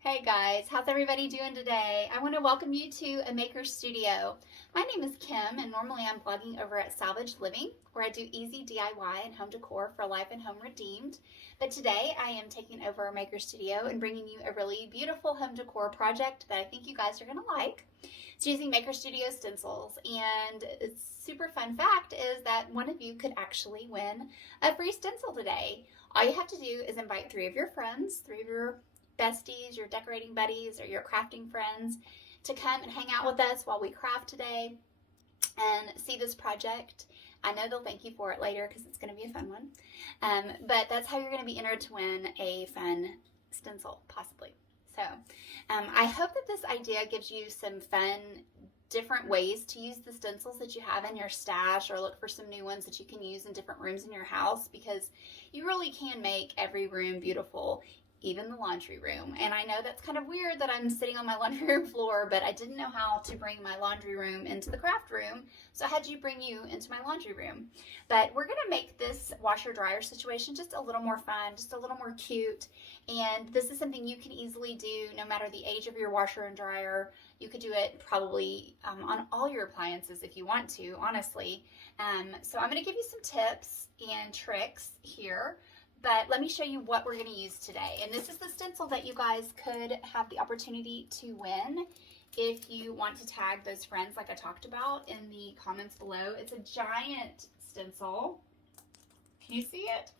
Hey guys, how's everybody doing today? I want to welcome you to a maker studio. My name is Kim and normally I'm blogging over at Salvaged Living where I do easy DIY and home decor for life and home redeemed. But today I am taking over a maker studio and bringing you a really beautiful home decor project that I think you guys are going to like. It's using Maker Studio stencils, and a super fun fact is that one of you could actually win a free stencil today. All you have to do is invite 3 of your friends, 3 of your besties, your decorating buddies, or your crafting friends to come and hang out with us while we craft today and see this project. I know they'll thank you for it later because it's going to be a fun one. But that's how you're going to be entered to win a fun stencil, possibly. So I hope that this idea gives you some fun, different ways to use the stencils that you have in your stash, or look for some new ones that you can use in different rooms in your house, because you really can make every room beautiful, even the laundry room. And I know that's kind of weird that I'm sitting on my laundry room floor, but I didn't know how to bring my laundry room into the craft room, so I had to bring you into my laundry room. But we're gonna make this washer dryer situation just a little more fun, just a little more cute. And this is something you can easily do no matter the age of your washer and dryer. You could do it probably on all your appliances if you want to, honestly. So I'm gonna give you some tips and tricks here. But let me show you what we're going to use today. And this is the stencil that you guys could have the opportunity to win if you want to tag those friends like I talked about in the comments below. It's a giant stencil. Can you see it?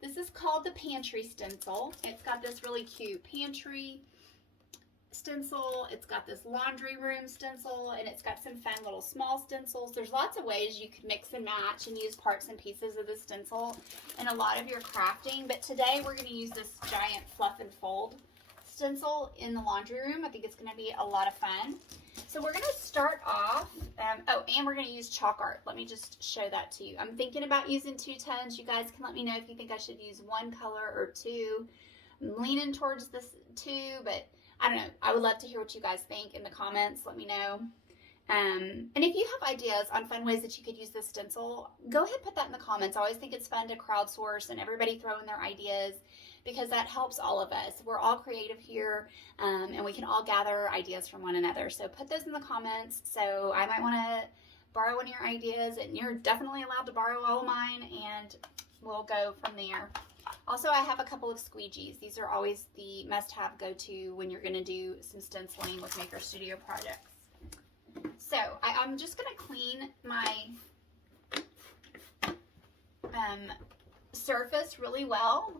This is called the Pantry Stencil. It's got this really cute pantry stencil, it's got this laundry room stencil, and it's got some fun little small stencils. There's lots of ways you can mix and match and use parts and pieces of the stencil in a lot of your crafting, but today we're going to use this giant fluff and fold stencil in the laundry room. I think it's going to be a lot of fun. So we're going to start off, and we're going to use chalk art. Let me just show that to you. I'm thinking about using 2 tons. You guys can let me know if you think I should use 1 color or 2. I'm leaning towards this 2, but I don't know. I would love to hear what you guys think in the comments. Let me know. And if you have ideas on fun ways that you could use this stencil, go ahead and put that in the comments. I always think it's fun to crowdsource and everybody throw in their ideas, because that helps all of us. We're all creative here, and we can all gather ideas from one another. So put those in the comments. So I might want to borrow one of your ideas, and you're definitely allowed to borrow all of mine, and we'll go from there. Also, I have a couple of Squeegees. These are always the must-have go-to when you're going to do some stenciling with Maker Studio projects. So I'm just going to clean my surface really well,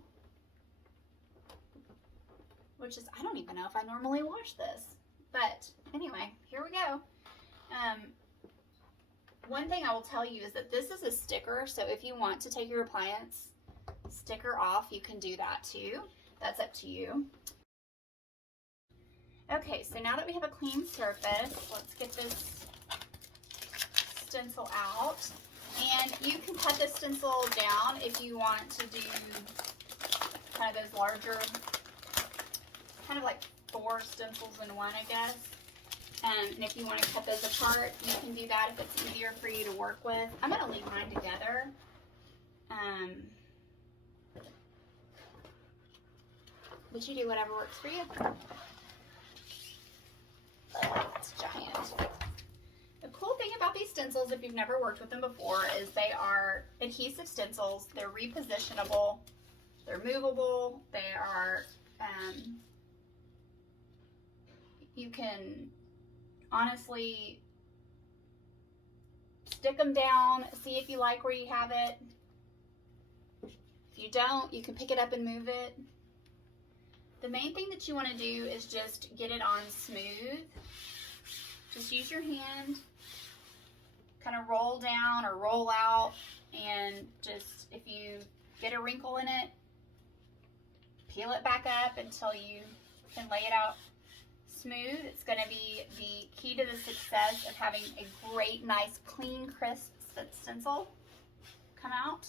which is, I don't even know if I normally wash this. But anyway, here we go. One thing I will tell you is that this is a sticker, so if you want to take your appliance sticker off, you can do that too. That's up to you. Okay, so now that we have a clean surface, let's get this stencil out. And you can cut this stencil down if you want to do kind of those larger, kind of like 4 stencils in one, I guess. And if you want to cut those apart, you can do that if it's easier for you to work with. I'm going to leave mine together. But you do whatever works for you. It's giant. The cool thing about these stencils, if you've never worked with them before, is they are adhesive stencils. They're repositionable. They're movable. They are, you can honestly stick them down, see if you like where you have it. If you don't, you can pick it up and move it. The main thing that you want to do is just get it on smooth. Just use your hand, kind of roll down or roll out, and just, if you get a wrinkle in it, peel it back up until you can lay it out smooth. It's going to be the key to the success of having a great, nice, clean, crisp stencil come out.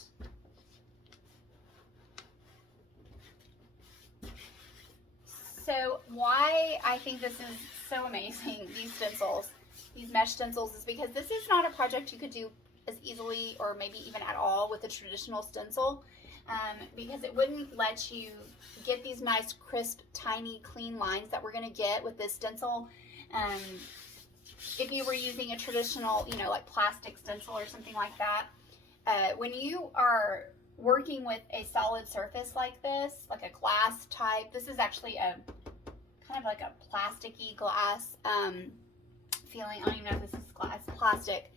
So why I think this is so amazing, these stencils, these mesh stencils, is because this is not a project you could do as easily or maybe even at all with a traditional stencil. because it wouldn't let you get these nice, crisp, tiny, clean lines that we're going to get with this stencil. If you were using a traditional, you know, like plastic stencil or something like that, when you are working with a solid surface like this, like a glass type, this is actually a kind of like a plasticky glass feeling. I don't even know if this is glass, plastic.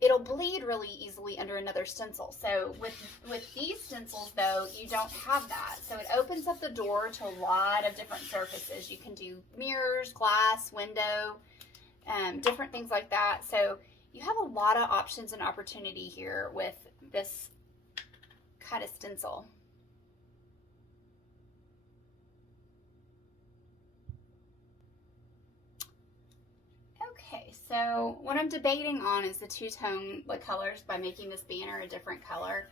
It'll bleed really easily under another stencil. So with these stencils though, you don't have that. So it opens up the door to a lot of different surfaces. You can do mirrors, glass, window, different things like that. So you have a lot of options and opportunity here with this kind of stencil. Okay, so what I'm debating on is the two-tone colors by making this banner a different color.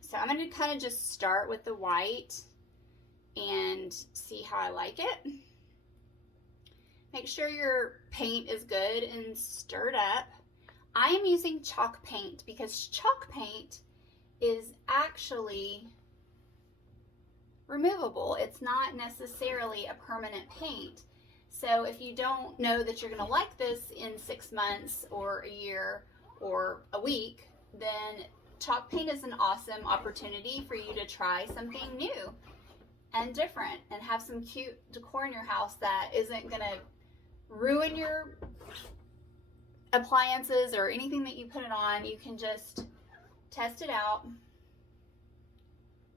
So I'm going to kind of just start with the white and see how I like it. Make sure your paint is good and stirred up. I am using chalk paint because chalk paint is actually removable. It's not necessarily a permanent paint. So if you don't know that you're going to like this in 6 months or a year or a week, then chalk paint is an awesome opportunity for you to try something new and different and have some cute decor in your house that isn't going to ruin your appliances or anything that you put it on. You can just test it out.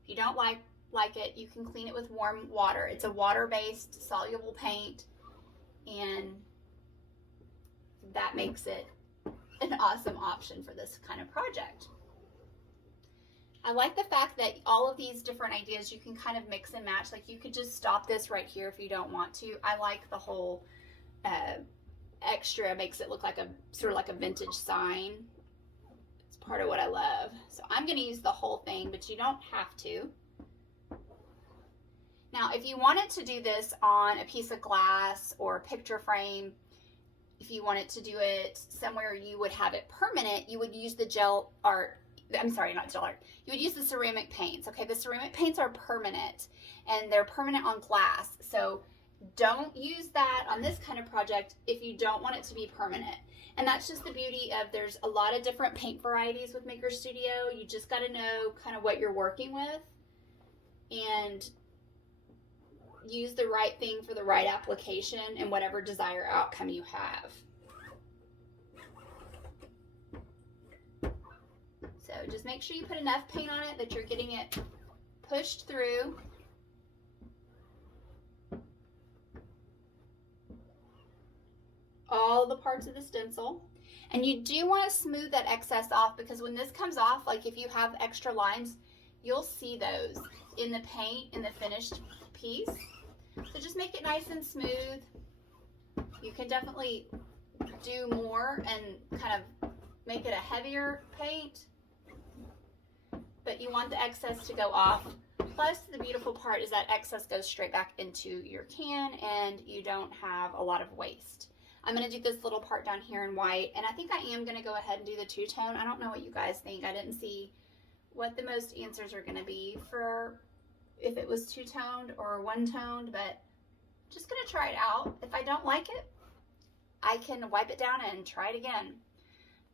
If you don't like it, you can clean it with warm water. It's a water-based soluble paint, and that makes it an awesome option for this kind of project. I like the fact that all of these different ideas you can kind of mix and match. Like you could just stop this right here if you don't want to. I like the whole extra, makes it look like a sort of like a vintage sign. It's part of what I love. So I'm going to use the whole thing, but you don't have to. Now, if you wanted to do this on a piece of glass or a picture frame, if you wanted to do it somewhere you would have it permanent, you would use the gel art. I'm sorry, not gel art. You would use the ceramic paints. Okay, the ceramic paints are permanent, and they're permanent on glass. So don't use that on this kind of project if you don't want it to be permanent. And that's just the beauty of, there's a lot of different paint varieties with Maker Studio. You just got to know kind of what you're working with and use the right thing for the right application and whatever desired outcome you have. So just make sure you put enough paint on it that you're getting it pushed through. All the parts of the stencil. And you do want to smooth that excess off, because when this comes off, like if you have extra lines, you'll see those in the paint in the finished piece. So just make it nice and smooth. You can definitely do more and kind of make it a heavier paint, but you want the excess to go off. Plus, the beautiful part is that excess goes straight back into your can and you don't have a lot of waste. I'm going to do this little part down here in white, and I think I am going to go ahead and do the two-tone. I don't know what you guys think. I didn't see what the most answers are going to be for if it was two-toned or one-toned, but I'm just going to try it out. If I don't like it, I can wipe it down and try it again.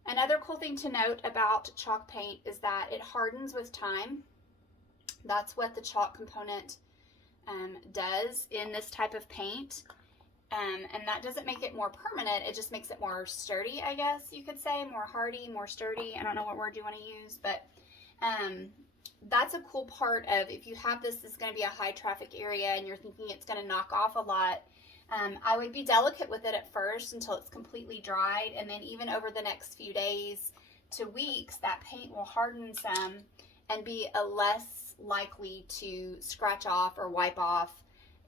Another cool thing to note about chalk paint is that it hardens with time. That's what the chalk component does in this type of paint. And that doesn't make it more permanent, it just makes it more sturdy, I guess you could say, more hardy, more sturdy. I don't know what word you want to use, but that's a cool part of, if you have this is going to be a high traffic area and you're thinking it's going to knock off a lot, I would be delicate with it at first until it's completely dried, and then even over the next few days to weeks, that paint will harden some and be a less likely to scratch off or wipe off.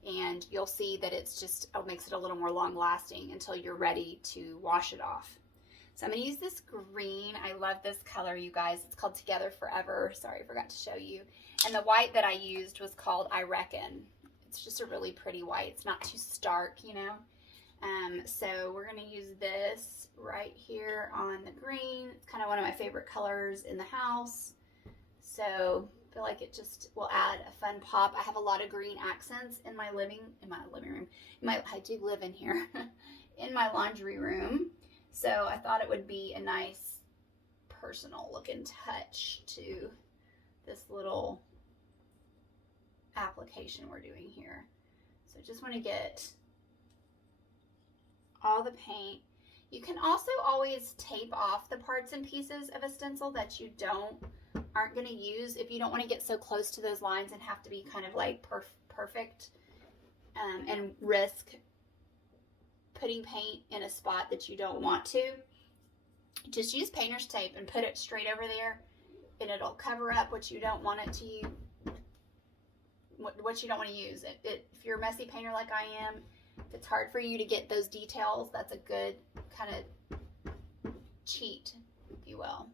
And you'll see that it's just, it makes it a little more long lasting until you're ready to wash it off. So I'm going to use this green. I love this color, you guys. It's called Together Forever. Sorry, I forgot to show you. And the white that I used was called I Reckon. It's just a really pretty white. It's not too stark, you know. So we're going to use this right here on the green. It's kind of one of my favorite colors in the house. So feel like it just will add a fun pop. I have a lot of green accents in my living room. I do live in here, in my laundry room. So I thought it would be a nice personal looking touch to this little application we're doing here. So just want to get all the paint. You can also always tape off the parts and pieces of a stencil that you aren't going to use if you don't want to get so close to those lines and have to be kind of like perfect and risk putting paint in a spot that you don't want to. Just use painter's tape and put it straight over there, and it'll cover up what you don't want it to what you don't want to use. If you're a messy painter like I am, if it's hard for you to get those details, that's a good kind of cheat, if you will.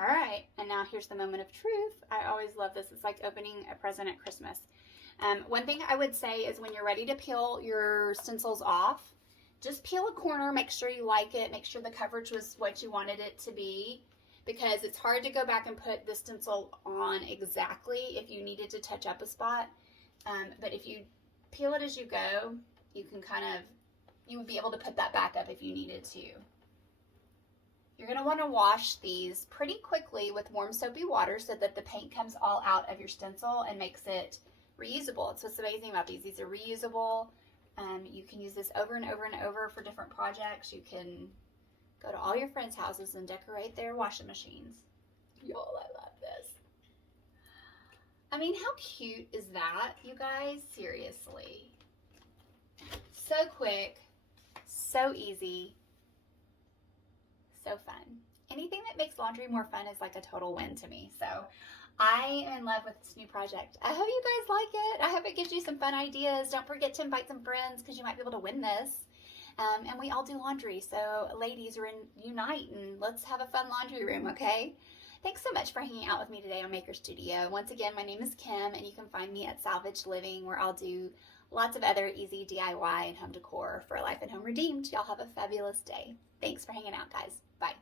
All right, and now here's the moment of truth. I always love this. It's like opening a present at Christmas. One thing I would say is when you're ready to peel your stencils off, just peel a corner, make sure you like it, make sure the coverage was what you wanted it to be, because it's hard to go back and put the stencil on exactly if you needed to touch up a spot. But if you peel it as you go, you would be able to put that back up if you needed to. You're going to want to wash these pretty quickly with warm soapy water so that the paint comes all out of your stencil and makes it reusable. It's what's amazing about these. These are reusable. You can use this over and over and over for different projects. You can go to all your friends' houses and decorate their washing machines. Y'all, I love this. I mean, how cute is that, you guys? Seriously. So quick, so easy, so fun. Anything that makes laundry more fun is like a total win to me. So I am in love with this new project. I hope you guys like it. I hope it gives you some fun ideas. Don't forget to invite some friends because you might be able to win this. And we all do laundry. So ladies, unite and let's have a fun laundry room, okay? Thanks so much for hanging out with me today on Maker Studio. Once again, my name is Kim, and you can find me at Salvaged Living, where I'll do lots of other easy DIY and home decor for life and home redeemed. Y'all have a fabulous day. Thanks for hanging out, guys. Bye.